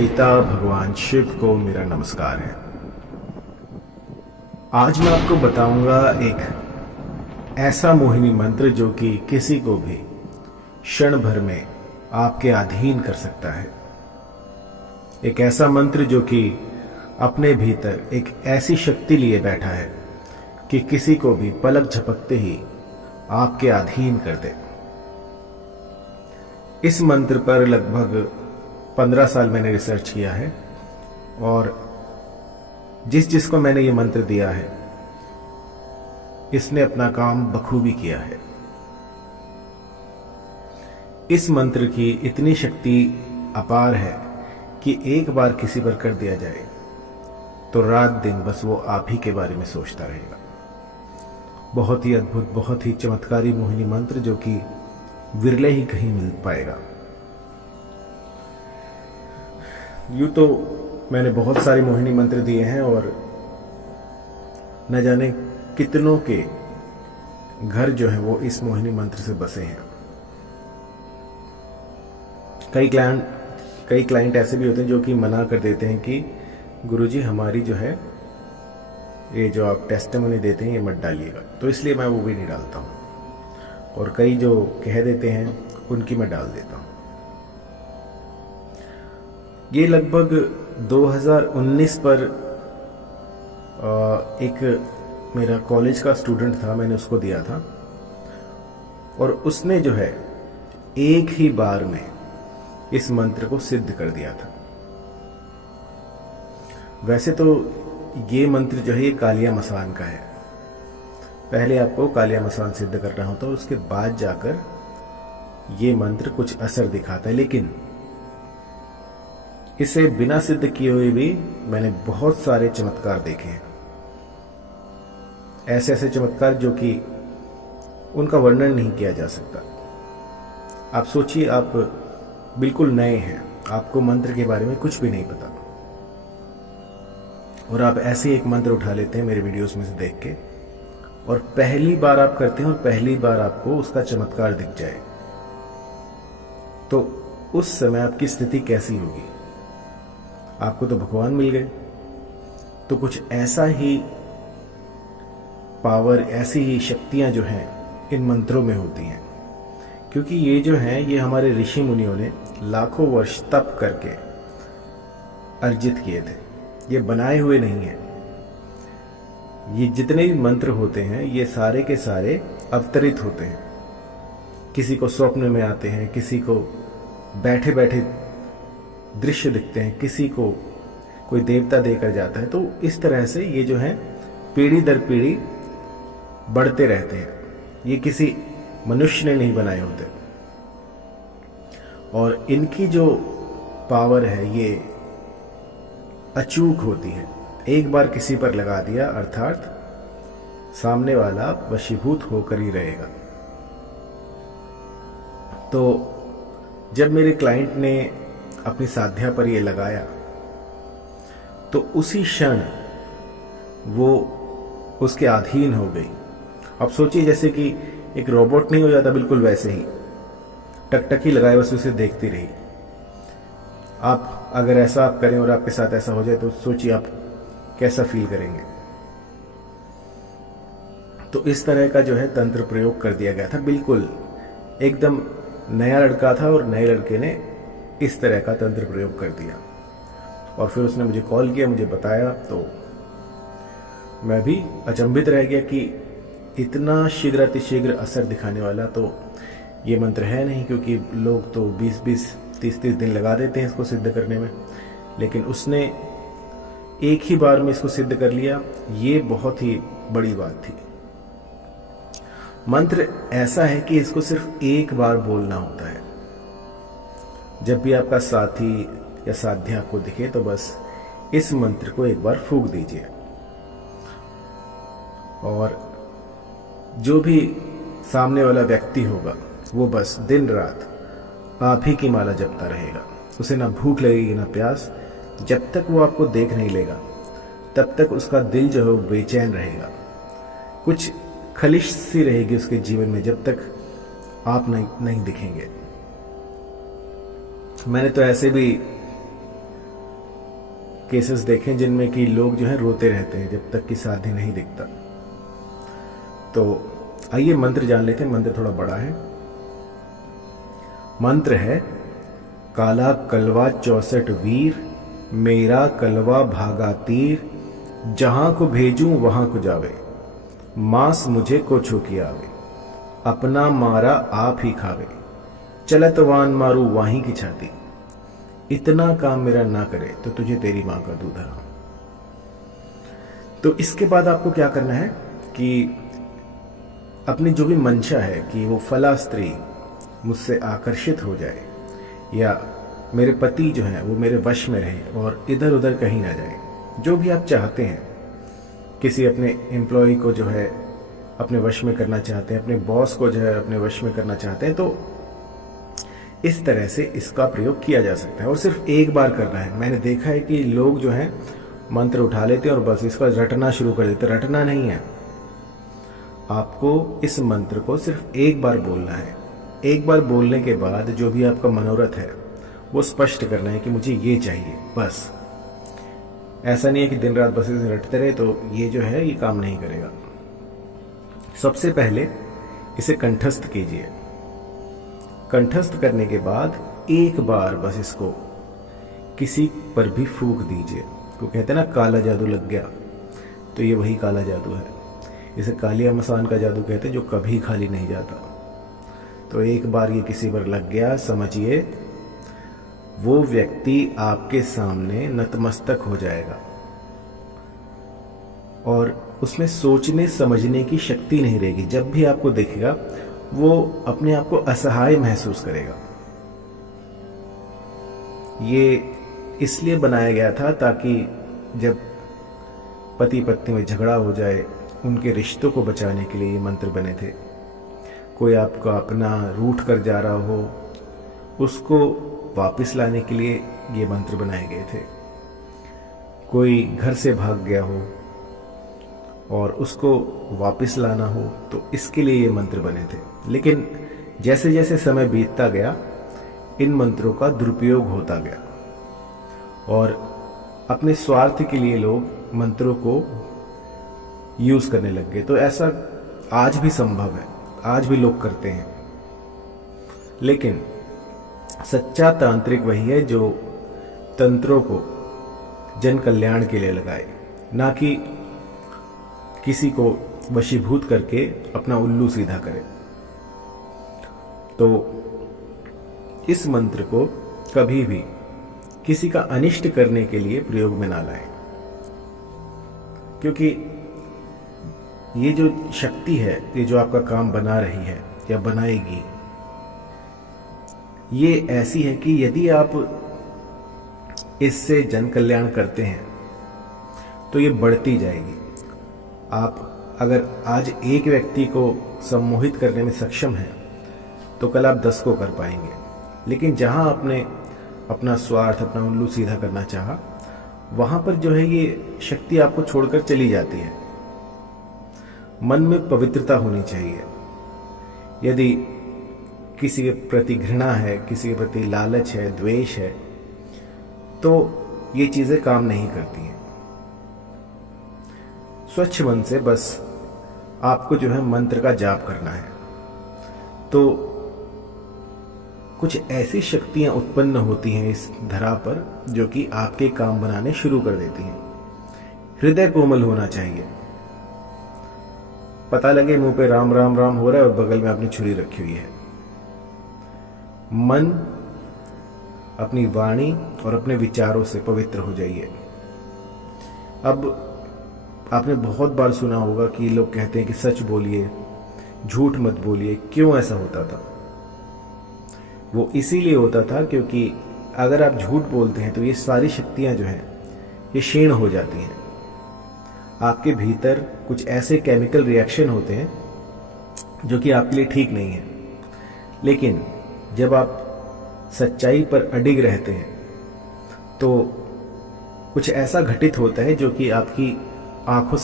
पिता भगवान शिव को मेरा नमस्कार है। आज मैं आपको बताऊंगा एक ऐसा मोहिनी मंत्र जो कि किसी को भी क्षण भर में आपके अधीन कर सकता है। एक ऐसा मंत्र जो कि अपने भीतर एक ऐसी शक्ति लिए बैठा है कि किसी को भी पलक झपकते ही आपके अधीन कर दे। इस मंत्र पर लगभग 15 साल मैंने रिसर्च किया है और जिसको मैंने ये मंत्र दिया है इसने अपना काम बखूबी किया है। इस मंत्र की इतनी शक्ति अपार है कि एक बार किसी पर कर दिया जाए तो रात दिन बस वो आप ही के बारे में सोचता रहेगा। बहुत ही अद्भुत, बहुत ही चमत्कारी मोहिनी मंत्र जो कि विरले ही कहीं मिल पाएगा। यूं तो मैंने बहुत सारे मोहिनी मंत्र दिए हैं और न जाने कितनों के घर जो है वो इस मोहिनी मंत्र से बसे हैं। कई क्लाइंट ऐसे भी होते हैं जो कि मना कर देते हैं कि गुरुजी हमारी जो है ये जो आप टेस्टिमनी देते हैं ये मत डालिएगा, तो इसलिए मैं वो भी नहीं डालता हूँ। और कई जो कह देते हैं उनकी मैं डाल देता हूँ। ये लगभग 2019 पर एक मेरा कॉलेज का स्टूडेंट था, मैंने उसको दिया था और उसने जो है एक ही बार में इस मंत्र को सिद्ध कर दिया था। वैसे तो ये मंत्र जो है ये कालिया मसान का है। पहले आपको कालिया मसान सिद्ध करना होता है, उसके बाद जाकर ये मंत्र कुछ असर दिखाता है। लेकिन इसे बिना सिद्ध किए हुए भी मैंने बहुत सारे चमत्कार देखे हैं। ऐसे ऐसे चमत्कार जो कि उनका वर्णन नहीं किया जा सकता। आप सोचिए, आप बिल्कुल नए हैं, आपको मंत्र के बारे में कुछ भी नहीं पता और आप ऐसे एक मंत्र उठा लेते हैं मेरे वीडियोस में से देख के और पहली बार आप करते हैं और पहली बार आपको उसका चमत्कार दिख जाए तो उस समय आपकी स्थिति कैसी होगी? आपको तो भगवान मिल गए। तो कुछ ऐसा ही पावर, ऐसी ही शक्तियां जो हैं इन मंत्रों में होती हैं, क्योंकि ये जो हैं ये हमारे ऋषि मुनियों ने लाखों वर्ष तप करके अर्जित किए थे। ये बनाए हुए नहीं हैं। ये जितने भी मंत्र होते हैं ये सारे के सारे अवतरित होते हैं। किसी को स्वप्न में आते हैं, किसी को बैठे बैठे दृश्य दिखते हैं, किसी को कोई देवता देकर जाता है। तो इस तरह से ये जो है पीढ़ी दर पीढ़ी बढ़ते रहते हैं। ये किसी मनुष्य ने नहीं बनाए होते और इनकी जो पावर है ये अचूक होती है। एक बार किसी पर लगा दिया अर्थात सामने वाला वशीभूत होकर ही रहेगा। तो जब मेरे क्लाइंट ने अपनी साध्या पर ये लगाया तो उसी क्षण वो उसके अधीन हो गई। अब सोचिए जैसे कि एक रोबोट नहीं हो जाता, बिल्कुल वैसे ही टकटकी लगाए बस उसे देखती रही। आप अगर ऐसा आप करें और आपके साथ ऐसा हो जाए तो सोचिए आप कैसा फील करेंगे। तो इस तरह का जो है तंत्र प्रयोग कर दिया गया था। बिल्कुल एकदम नया लड़का था और नए लड़के ने इस तरह का तंत्र प्रयोग कर दिया और फिर उसने मुझे कॉल किया, मुझे बताया तो मैं भी अचंभित रह गया कि इतना शीघ्र अतिशीघ्र असर दिखाने वाला तो ये मंत्र है नहीं, क्योंकि लोग तो 20-20, 30-30 दिन लगा देते हैं इसको सिद्ध करने में। लेकिन उसने एक ही बार में इसको सिद्ध कर लिया। ये बहुत ही बड़ी बात थी। मंत्र ऐसा है कि इसको सिर्फ एक बार बोलना होता है। जब भी आपका साथी या साध्या आपको दिखे तो बस इस मंत्र को एक बार फूंक दीजिए और जो भी सामने वाला व्यक्ति होगा वो बस दिन रात आप ही की माला जपता रहेगा। उसे ना भूख लगेगी ना प्यास। जब तक वो आपको देख नहीं लेगा तब तक उसका दिल जो है वो बेचैन रहेगा। कुछ खलिश सी रहेगी उसके जीवन में जब तक आप नहीं दिखेंगे। मैंने तो ऐसे भी केसेस देखे जिनमें कि लोग जो है रोते रहते हैं जब तक कि साध्य नहीं दिखता। तो आइए मंत्र जान लेते हैं। मंत्र थोड़ा बड़ा है। मंत्र है काला कलवा 64 वीर, मेरा कलवा भागा तीर, जहां को भेजूं वहां को जावे, मांस मुझे को छुकी आवे, अपना मारा आप ही खावे, चलत वान मारू वाही की छाती, इतना काम मेरा ना करे तो तुझे तेरी मां का दूध हराम। तो इसके बाद आपको क्या करना है कि अपनी जो भी मंशा है कि वो फला स्त्री मुझसे आकर्षित हो जाए या मेरे पति जो है वो मेरे वश में रहे और इधर उधर कहीं ना जाए, जो भी आप चाहते हैं, किसी अपने एम्प्लॉय को जो है अपने वश में करना चाहते हैं, अपने बॉस को जो है अपने वश में करना चाहते हैं, तो इस तरह से इसका प्रयोग किया जा सकता है और सिर्फ एक बार करना है। मैंने देखा है कि लोग जो हैं मंत्र उठा लेते हैं और बस इसका रटना शुरू कर देते। रटना नहीं है, आपको इस मंत्र को सिर्फ एक बार बोलना है। एक बार बोलने के बाद जो भी आपका मनोरथ है वो स्पष्ट करना है कि मुझे ये चाहिए, बस। ऐसा नहीं है कि दिन रात बस इसे रटते रहे तो ये जो है ये काम नहीं करेगा। सबसे पहले इसे कंठस्थ कीजिए। कंठस्थ करने के बाद एक बार बस इसको किसी पर भी फूंक दीजिए। तो कहते हैं ना काला जादू लग गया, तो ये वही काला जादू है। इसे कालिया मसान का जादू कहते हैं, जो कभी खाली नहीं जाता। तो एक बार ये किसी पर लग गया, समझिए वो व्यक्ति आपके सामने नतमस्तक हो जाएगा और उसमें सोचने समझने की शक्ति नहीं रहेगी। जब भी आपको देखेगा वो अपने आप को असहाय महसूस करेगा। ये इसलिए बनाया गया था ताकि जब पति पत्नी में झगड़ा हो जाए, उनके रिश्तों को बचाने के लिए ये मंत्र बने थे। कोई आपका अपना रूठ कर जा रहा हो, उसको वापस लाने के लिए ये मंत्र बनाए गए थे। कोई घर से भाग गया हो और उसको वापस लाना हो, तो इसके लिए ये मंत्र बने थे। लेकिन जैसे जैसे समय बीतता गया, इन मंत्रों का दुरुपयोग होता गया और अपने स्वार्थ के लिए लोग मंत्रों को यूज करने लग गए। तो ऐसा आज भी संभव है, आज भी लोग करते हैं। लेकिन सच्चा तांत्रिक वही है जो तंत्रों को जन कल्याण के लिए लगाए, ना कि किसी को वशीभूत करके अपना उल्लू सीधा करे। तो इस मंत्र को कभी भी किसी का अनिष्ट करने के लिए प्रयोग में ना लाएं, क्योंकि ये जो शक्ति है, ये जो आपका काम बना रही है या बनाएगी, ये ऐसी है कि यदि आप इससे जन कल्याण करते हैं तो ये बढ़ती जाएगी। आप अगर आज एक व्यक्ति को सम्मोहित करने में सक्षम हैं तो कल आप 10 को कर पाएंगे। लेकिन जहां आपने अपना स्वार्थ, अपना उल्लू सीधा करना चाहा, वहां पर जो है ये शक्ति आपको छोड़कर चली जाती है। मन में पवित्रता होनी चाहिए। यदि किसी के प्रति घृणा है, किसी के प्रति लालच है, द्वेष है, तो ये चीजें काम नहीं करती हैं। स्वच्छ मन से बस आपको जो है मंत्र का जाप करना है, तो कुछ ऐसी शक्तियां उत्पन्न होती हैं इस धरा पर जो कि आपके काम बनाने शुरू कर देती हैं। हृदय कोमल होना चाहिए। पता लगे मुंह पे राम राम राम हो रहा है और बगल में आपने छुरी रखी हुई है। मन, अपनी वाणी और अपने विचारों से पवित्र हो जाइए। अब आपने बहुत बार सुना होगा कि लोग कहते हैं कि सच बोलिए, झूठ मत बोलिए। क्यों ऐसा होता था? वो इसीलिए होता था क्योंकि अगर आप झूठ बोलते हैं तो ये सारी शक्तियां जो हैं ये क्षीण हो जाती हैं। आपके भीतर कुछ ऐसे केमिकल रिएक्शन होते हैं जो कि आपके लिए ठीक नहीं है। लेकिन जब आप सच्चाई पर अडिग रहते हैं तो कुछ ऐसा घटित होता है जो कि आपकी आंखों